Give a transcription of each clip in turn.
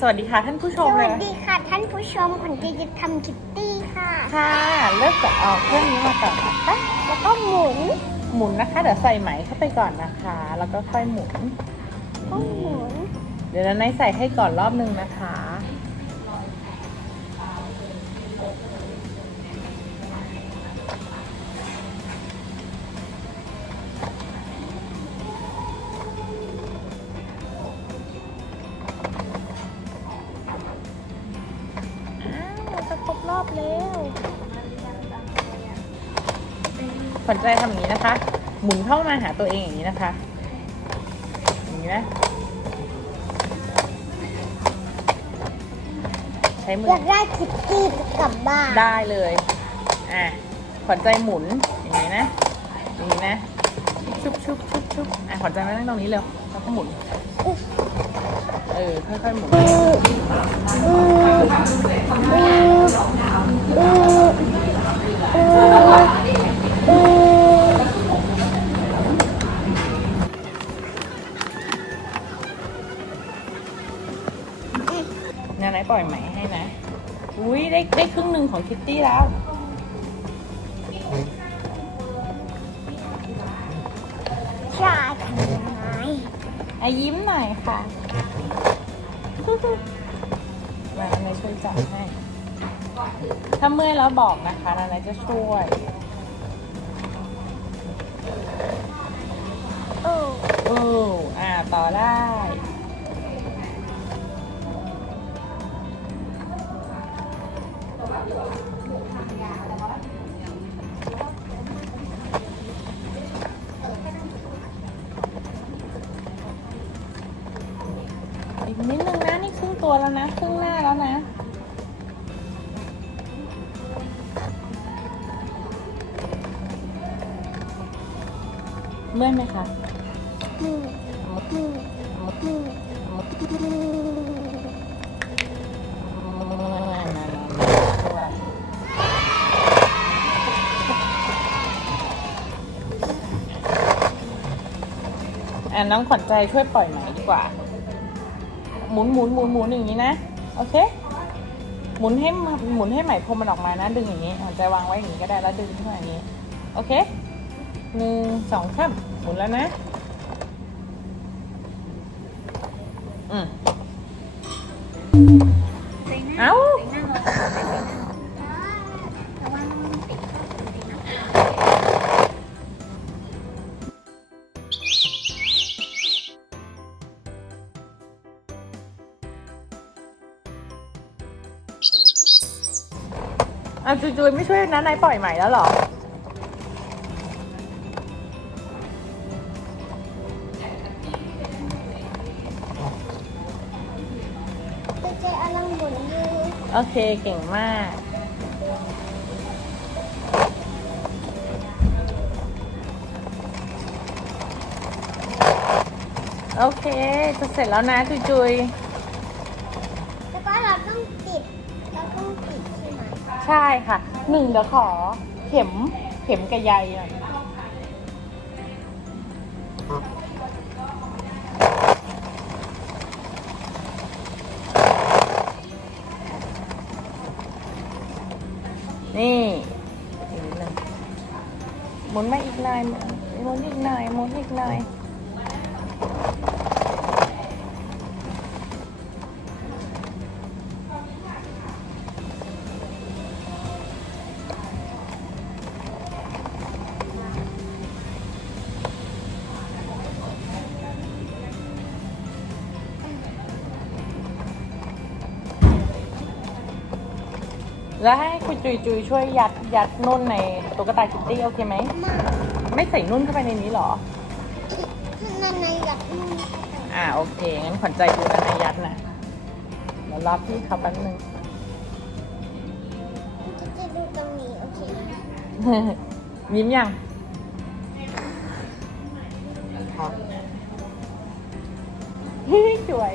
สวัสดีค่ะท่านผู้ชสมเลวัยสดีค่ะ ท่านผู้ชมขวัญใจจะทำคิตตี้ค่ะ ค่ะ เริ่มจากเอาเครื่องนี้มาก่อนนะคะแล้วก็หมุนหมุนนะคะ เดี๋ยวใส่ไหมเข้าไปก่อนนะคะ แล้วก็ค่อยหมุน ก็หมุนเดี๋ยวนั้นใส่ให้ก่อนรอบนึงนะคะ ขวัญใจทำอย่างนี้นะคะ หมุนเข้ามาหาตัวเองอย่างนี้นะคะ อย่างนี้นะใช้มืออยากได้คิตตี้กลับบ้านได้เลย อะขวัญใจหมุนอย่างนี้นะอย่างนี้นะชุบชุบชุบชุบอะขวัญใจมานั่งตรงนี้เร็วแล้วก็หมุนเออค่อยๆหมุน ของคิตตี้แล้วใช่ทำยังไงอะยิ้มหน่อยค่ะ มาอันนี้ช่วยจับให้ ถ้าเมื่อยแล้วบอกนะคะนานายจะช่วย โอ้เอออ่า ต่อได้ ไหมคะอะน้องขวัญใจช่วยปล่อยไหมดีกว่า หมุนหมุนหมุนหมุนอย่างนี้นะ โอเค หมุนให้หมุนให้ไหมพรมมันออกมานะ ดึงอย่างนี้ขวัญใจวางไว้อย่างนี้ก็ได้แล้วดึงขึ้นมาอย่างนี้ โอเค หนึ่งสองสามหมุนแล้วนะ อืมเอ้าอะจุยจุยไม่ช่วยนะนายปล่อยใหม่แล้วเหรอ โอเคเก่งมาก โอเค จะเสร็จแล้วนะจุยจุยแล้วก็เราต้องติดเราต้องติดใช่ไหมใช่ค่ะหนึ่งเดี๋ยวขอเข็มเข็มกับใยหน่อย หมุนมาอีกหน่อยหมุนอีกหน่อยหมุนอีกหน่อย แล้วให้คุณจุยจุยช่วยยัดยัดนุ่นในตุ๊กตาคิตตี้โอเคไหม มาไม่ใส่นุ่นเข้าไปในนี้เหรอ นั่นในอยากมันอ่าโอเค งั้นขวัญใจดูนะนายัดนะเดี๋ยวรอพี่เขาแป๊บนึง จะจะดูตรงนี้โอเคยิ้มยังเฮ้ยสวย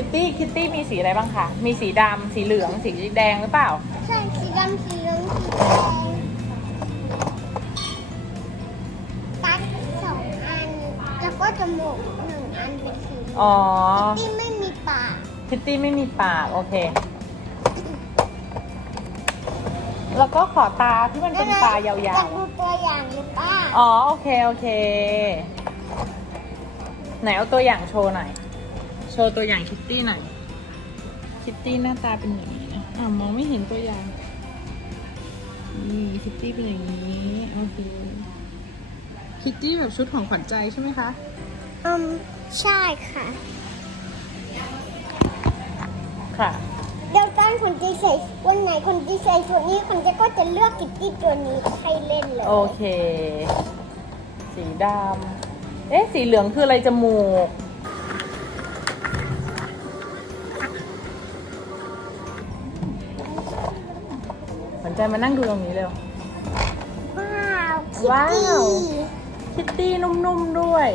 คิตตี้คิตตี้มีสีอะไรบ้างคะ มีสีดำสีเหลือง สีแดงหรือเปล่า ใช่สีดำสีเหลืองสีแดงตาสองอัน แล้วก็จมูกหนึ่งอันเป็นสีอ๋อ คิตตี้ไม่มีปากคิตตี้ไม่มีปาก โอเค แล้วก็ขอตาที่มันเป็นตายาวๆ จะดูตัวอย่างหรือเปล่า อ๋อ โอเค โอเค ไหนเอาตัวอย่างโชว์หน่อย ว์ตัวอย่างคิตตี้หน่อย คิตตี้หน้าตาเป็นอย่างนี้นะอ่ามองไม่เห็นตัวอย่าง นี่คิตตี้เป็นอย่างนี้โอเคคิตตี้แบบชุดของขวัญใจใช่ไหมคะ อืม ใช่ค่ะ ค่ะ เดี๋ยวตอนคนจีใส่วันไหนคนจีใส่ตัวนี้คนจะก็จะเลือกกิตตี้ตัวนี้ให้เล่นเลย โอเค สีดำ เอ๊ะ สีเหลืองคืออะไรจมูก ใจมานั่งดูตรงนี้เร็ว ว้าว คิตว้าวตี้คิตตี้นุ่มๆด้วย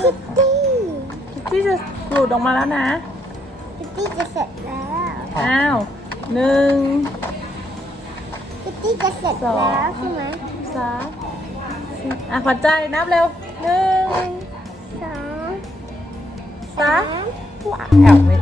คิตตี้คิตตี้จะหลุดออกมาแล้วนะ คิตตี้จะเสร็จแล้วอ้าวหนึ่ง คิตตี้จะเสร็จสองแล้วใช่ไหมสามสี่อะขวัญใจนับเร็วหนึ่หงนึ่งสองสามว้าวแอบไม่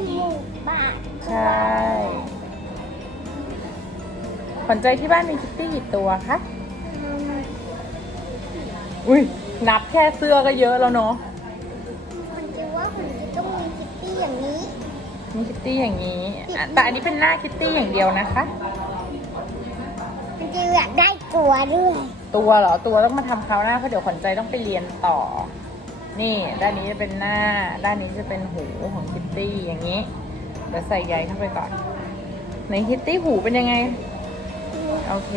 ตาจมูกปากใช่ ขวัญใจที่บ้านมีคิตตี้กี่ตัวคะอืมอุ้ยนับแค่เสื้อก็เยอะแล้วเนาะ คนจะว่าคนจะต้องมีคิตตี้อย่างนี้ มีคิตตี้อย่างนี้อะแต่อันนี้เป็นหน้าคิตตี้อย่างเดียวนะคะ มันจะอยากได้ตัวด้วย ตัวเหรอ ตัวต้องมาทำคราวหน้าเพราะเดี๋ยวขวัญใจต้องไปเรียนต่อ นี่ด้านนี้จะเป็นหน้า ด้านนี้จะเป็นหูของคิตตี้อย่างนี้เดี๋ยวใส่ใยเข้าไปก่อนในคิตตี้หูเป็นยังไง โอเค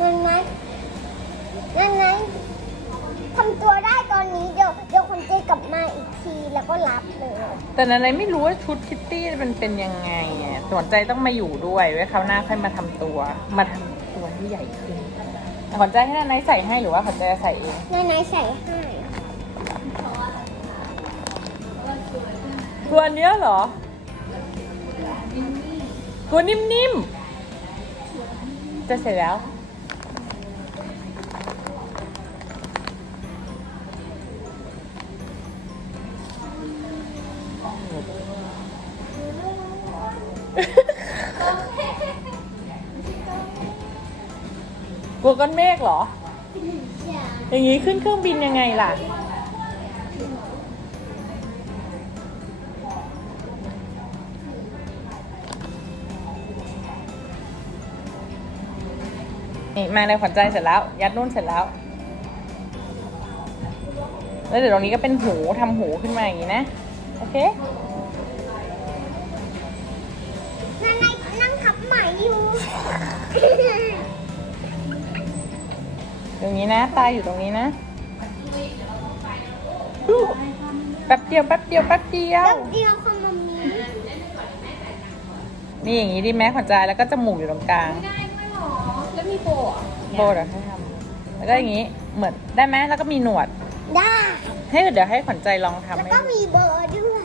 นั่นไงนั่นไงทำตัวได้ตอนนี้เดี๋ยวเดี๋ยวคนจะกลับมาอีกทีแล้วก็รับเลยแต่นันไรไม่รู้ว่าชุดคิตตี้มันเป็นยังไงอะสนใจต้องมาอยู่ด้วยไว้คราวหน้าค่อยมาทำตัว มาทำตัวที่ใหญ่ขึ้นอะขวัญใจให้นันไนใส่ให้หรือว่าขวัญใจจะใส่เองนั่นไงใส่ให้ ตัวเนี้ยเหรอตัวนิ่มๆ จะเสร็จแล้ว กลัวก้อนเมฆเหรอ อย่างนี้ขึ้นเครื่องบินยังไงล่ะ นี่มาในขวัญใจเสร็จแล้ว ยัดนุ่นเสร็จแล้ว แล้วเดี๋ยวตรงนี้ก็เป็นหูทำหูขึ้นมาอย่างนี้นะ โอเคนั่นไงนั่งทับไหมอยู่ ตรงนี้นะ ตาอยู่ตรงนี้นะอู้แป๊บเดียวแป๊บเดียวแป๊บเดียวแป๊บเดียวค่ะมัมมี่นี่อย่างนี้ดีไหมขวัญใจแล้วก็จมูกอยู่ตรงกลาง มีโบอะโบเดี๋ยวให้ทำแล้วก็อย่างนี้เหมือนได้ไหมแล้วก็มีหนวด ได้ ให้เดี๋ยวให้ขวัญใจลองทำแล้วให้ก็ดูมีเบอร์ด้วย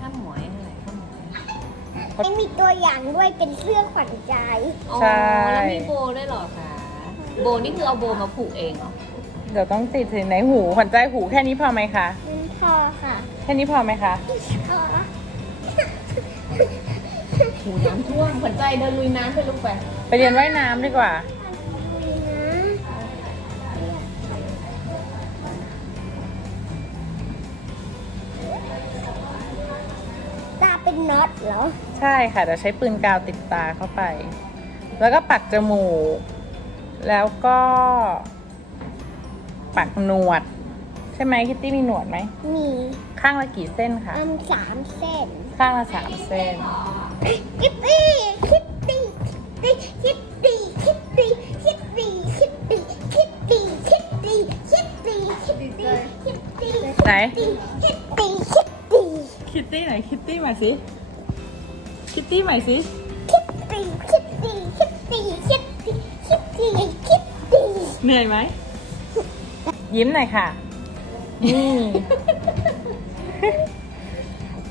ข้ามหมวยอะไรข้ามหมวยไม่มีตัวอย่างด้วยเป็นเสื้อขวัญใจอ๋อใช่ แล้วมีโบด้วยเหรอคะโบนี่คือเอาโบมาผูกเองเหรอเดี๋ยวต้องติดถึงในหูขวัญใจหูแค่นี้พอไหมคะมันพอค่ะ แค่นี้พอไหมคะ พอ หูน้ำท่วมขวัญใจเดินลุยน้ำไปลูกไปไปเรียนว่ายน้ำดีกว่า ตาเป็นน็อตเหรอ ใช่ค่ะเดี๋ยวใช้ปืนกาวติดตาเข้าไป แล้วก็ปักจมูก แล้วก็ ปักหนวด ใช่ไหมคิตตี้มีหนวดไหม มีข้างละกี่เส้นคะอันสามเส้น ข้างละสามเส้น คิตตี้คิตตี้คิตตี้คิตตี้คิตตี้คิตตี้คิตตี้คิตตี้คิตตี้คิตตี้คิตตี้ไหนคิตตี้คิตตี้คิตตี้ไหนคิตตี้ใหม่สิคิตตี้ใหม่สิคิตตี้คิตตี้คิตตี้คิตตี้คิตตี้คิตตี้เหนื่อยไหมยิ้มหน่อยค่ะนี่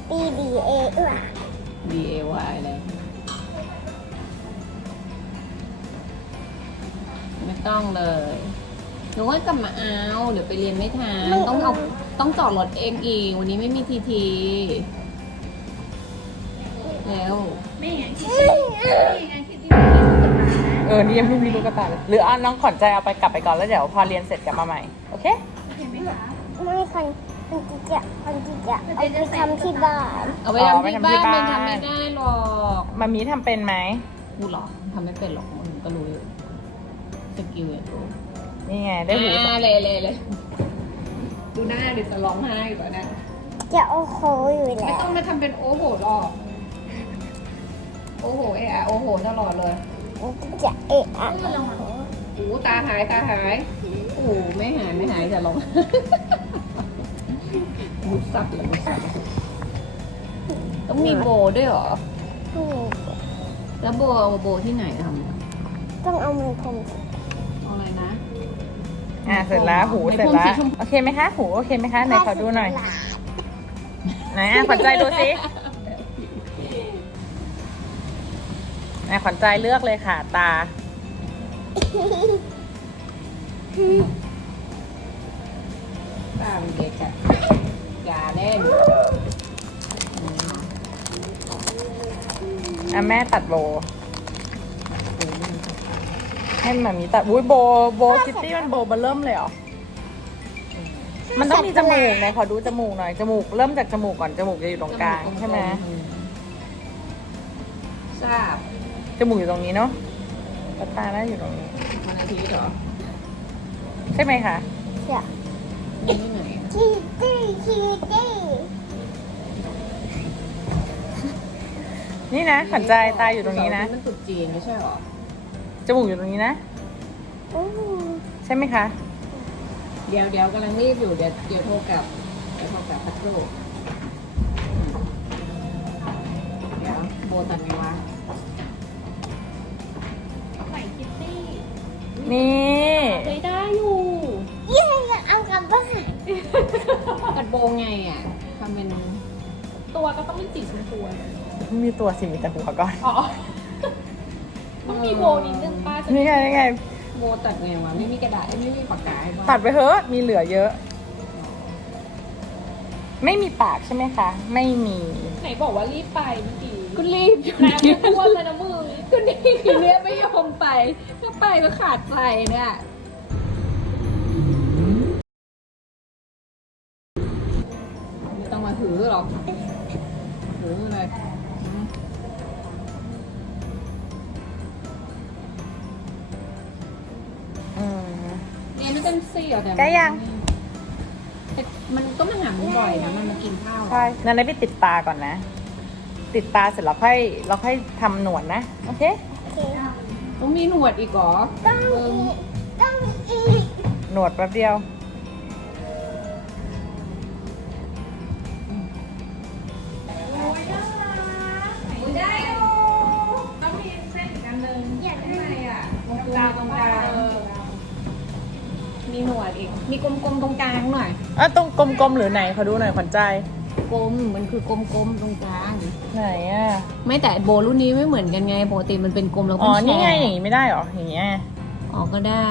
ดีดีเอ ออ D A Y เลยไม่ต้องเลยหนูว่ากลับมาเอาเดี๋ยวไปเรียนไม่ทันต้องเอาต้องจอดรถเองอีก วันนี้ไม่มีทีทีแล้วเออ นี่ยังไม่มีลูกกระตายเลยหรือเอาน้องขอนใจเอาไปกลับไปก่อนแล้วเดี๋ยวพอเรียนเสร็จกลับมาใหม่ โอเคไม่คนคน ที่จะคนที่จะเอาไปทำที่บ้านเอาไปอ๋อทำที่ไปบ้าทำที่บ้านนมันทำไม่ได้หรอกมามีทำเป็นไหมพูดหรอทำไม่เป็นหรอกมันก็รู้อยู่สกิลอย่างรู้นี่ไงได้หูสองอ่าเลยเลยเลยดูหน้าเดี๋ยวจะร้องไห้อยู่ตอนนี้จะโอ้โหอยู่ไม่แล้วต้องมาทำเป็นโอ้โหหรอกโอ้โหเอะอะโอ้โหตลอดเลยคนที่จะเอะอะโอ้โหตาหายตาหายโอ้โหไม่หายไม่หายแต่ร้อง มุดสับเลยมุดสับต้องมีโบด้วยเหรออืมแล้วโบเอาโบที่ไหนทต้องเอามือผมำเอาอะไรนะ อะเสร็จแล้วหูเสร็จแล้วโอเคไหมคะหูโอเคไหมคะไหนขอดูหน่อยไหนอะขวัญใจดูสิไหนขวัญใจเลือกเลยค่ะตา ตามเด็กอะอย่า เล่นอะแม่ตัดโบ ให้มามีตัดอุ้ยโบโบคิตตี้มันโบเบอร์เริ่มเลยเหรอ มันต้องมีจมูกไหนขอดูจมูกหน่อย จมูกเริ่มจากจมูกก่อน จมูกจะอยู่ตรงกลางใช่ไหมทราบจมูกอยู่ตรงนี้เนาะแล้วตาน่าอยู่ตรงนี้วันอาทิตย์เหรอ ใช่ไหมคะจะมีที่ไหนอะ คิตตี้คิตตี้นี่นะขวัญใจตาอยู่ตรงนี้นะ มันตุดจีนไม่ใช่เหรอ จมูกอยู่ตรงนี้นะอู้ใช่ไหมคะ เดี๋ยวเดี๋ยวกำลังรีบอยู่ เดี๋ยวเดี๋ยวโทรกลับเดี๋ยวโทรกลับพักครู่เดี๋ยวโบตัดไงวะนี่เคยได้อยู่ยังเอากลับบ้าน ตัดโบไงอะทำเป็นตัวก็ต้องมีสีชมพูอะมีตัวสิมีแต่หัวก่อนอ๋อ ต้องมีโบนิดนึงป้าจะนี่ไงนี่ไง โบตัดไงวะ ไม่มีกระดาษ ไม่มีปากกาให้วะตัดไปเถอะมีเหลือเยอะ ไม่มีปากใช่ไหมคะ ไม่มีไหนบอกว่ารีบไปเมื่อกี้ก็รีบอยู่น้ำจะท่วมเลยนะมึงก็นี่คือเรียกไม่ยอมไป ถ้าไปก็ขาดใจเนี่ย มาถือหรอกถือเลยอืมอืม เนี่ยนี่เป็นซี่เหรอแต่ใกล้ยัง แต่มันก็มาหามึงบ่อยนะมันมากินข้าวใช่นั่นได้ไปติดตาก่อนนะ ติดตาเสร็จแล้วค่อยเราค่อยทำหนวดนะ โอเคโอเคต้องมีหนวดอีกเหรอต้องเอออีกต้องอีก หนวดแป๊บเดียว มีกลมๆตรงกลางหน่อย อะตรงกลมๆหรือไหนขอดูหน่อยขวัญใจ กลมมันคือกลมๆตรงกลาง ไหนอะ ไม่แต่โบรุ่นนี้ไม่เหมือนกันไงปกติมันเป็นกลมแล้วอ๋เป็อนแฉนี่ไงกอย่างงี้ไม่ได้เหรอ อย่างเงี้ย อ๋อก็ได้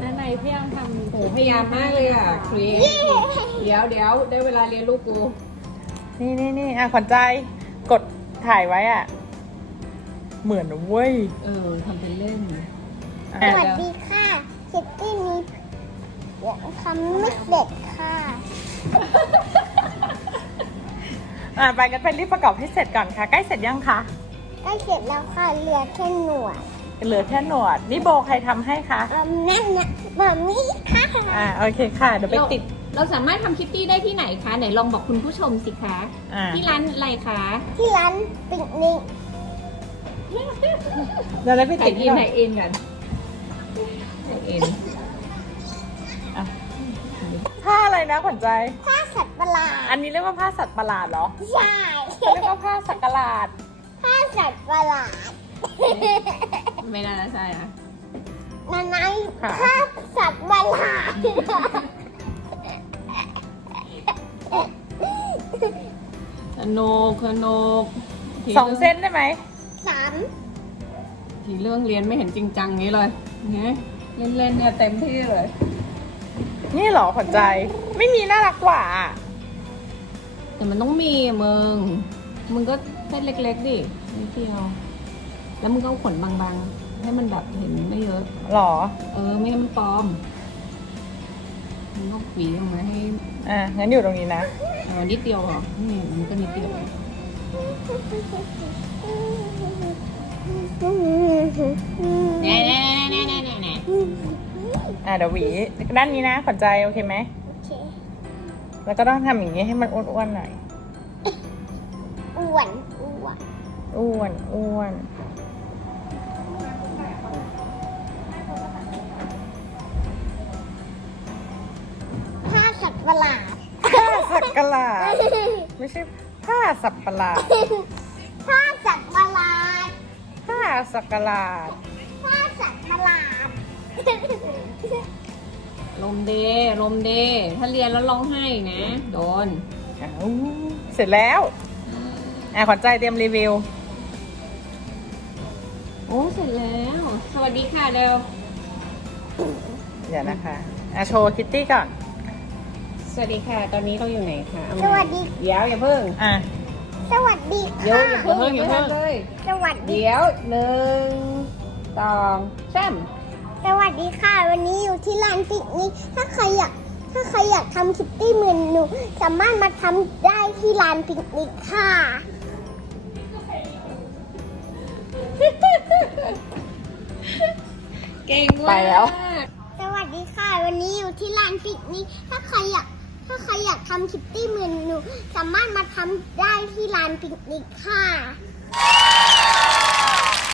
ด้านในพยายามทำโหพยายามมากเลยอะครีเดี๋ยวเดี๋ยวได้เวลาเรียนลูกกูนี่นี่นี่อะขวัญใจ กดถ่ายไว้อะ เหมือนนะเว้ย เออทำเป็นเล่นสอะวัสดีค่ะคิตตี้มี ทำไม่เสร็จค่ะอะไปกันไปรีบประกอบให้เสร็จก่อนค่ะ ใกล้เสร็จยังคะใกล้เสร็จแล้วค่ะเหลือแค่หนวดเหลือแค่หนวดนี่โบใครทำให้คะเอมนั่นนะมามีค่ะอ่าโอเคค่ะเดี๋ยวไปติด เราสามารถทำคิตตี้ได้ที่ไหนคะ ไหนลองบอกคุณผู้ชมสิคะอ่า ที่ร้านอะไรคะที่ร้านปิกนิกเดี๋ยวเราไปไหนติดอิที่นไหไหนนเอ็นกันไหนเอ็น ผ้าอะไรนะขวัญใจ ผ้าสัตว์ประหลาดอันนี้เรียกว่าผ้าสัตว์ประหลาดเหรอใช่เขาเรียกว่าผ้าสักหลาด ผ้าสัตว์ประหลาดไม่น่าจะใช่อะนั่นไงค่ะ ผ้าสัตว์ประหลาดสนุกสนุกทีสองเส้นได้ไหมสามทีเรื่องเรียนไม่เห็นจริงจังนี้เลยเนี่ยเล่นๆเนี่ยเต็มที่เลย นี่เหรอขวัญใจ ไม่มีน่ารักกว่าอะแต่มันต้องมีอะมึง มึงก็เส้นเล็กๆดินิดเดียว แล้วมึงก็เอาขนบางๆ ให้มันแบบเห็นไม่เยอะ หรอ เออ ไม่งั้นมันปลอม มึงก็หวีออกมาให้อะ งั้นอยู่ตรงนี้นะ เออนิดเดียวเหรอนี่มันก็นิดเดียว แน่แน่แน่แน่แน่แน่ อะเดี๋ยวหวีด้านนี้นะขวัญใจโอเคไหมโอเค แล้วก็ต้องทำอย่างนี้ให้มันอ้วนๆหน่อย อ้วนอ้วนอ้วนอ้วนผ้าสัตว์ประหลาดผ้าสักหลาดไม่ใช่ผ้าสับประหลาดผ้าสัตว์ประหลาดผ้าสักหลาด ลมเดลมเด ถ้าเรียนแล้วร้องไห้นะ โดน อ้าวเสร็จแล้วอะขวัญใจเตรียมรีวิว โอ้เสร็จแล้ว สวัสดีค่ะเดวเดี๋ยวนะคะอะโชว์คิตตี้ก่อน สวัสดีค่ะ ตอนนี้เราอยู่ไหนคะเอาสใหม่วัสดี เดี๋ยวอย่าเพิ่งอะ สวัสดีเดี๋ยวค่ะ อย่าเพิ่งอย่าอย่าเพิ่เพิ่งงเลย สวัสดี เดี๋ยวหนึ่งสองสามส วัสดีค่ะ วันนี้อยู่ที่ร้านปิกนิกถ้าใครอยากถ้าใครอยากทำคิตตี้เหมือนหนูสามารถมาทำได้ที่ร้านปิกนิกค่ะเก่งมากไปแล้ว สวัสดีค่ะ วันนี้อยู่ที่ร้านปิกนิกถ้าใครอยากถ้าใครอยากทำคิตตี้เหมือนหนูสามารถมาทำได้ที่ร้านปิกนิกค่ะ